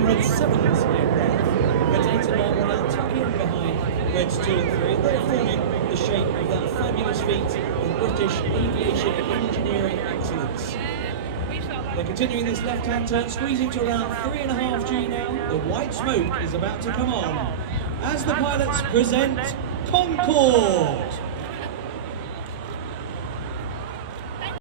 Emirates 7's aircraft, rotated by one tucking behind Reds 2 and 3, and they're forming the shape of that fabulous feat of British aviation engineering excellence. They're continuing this left-hand turn, squeezing to around 3.5 G now. The white smoke is about to come on as the pilots present Concorde.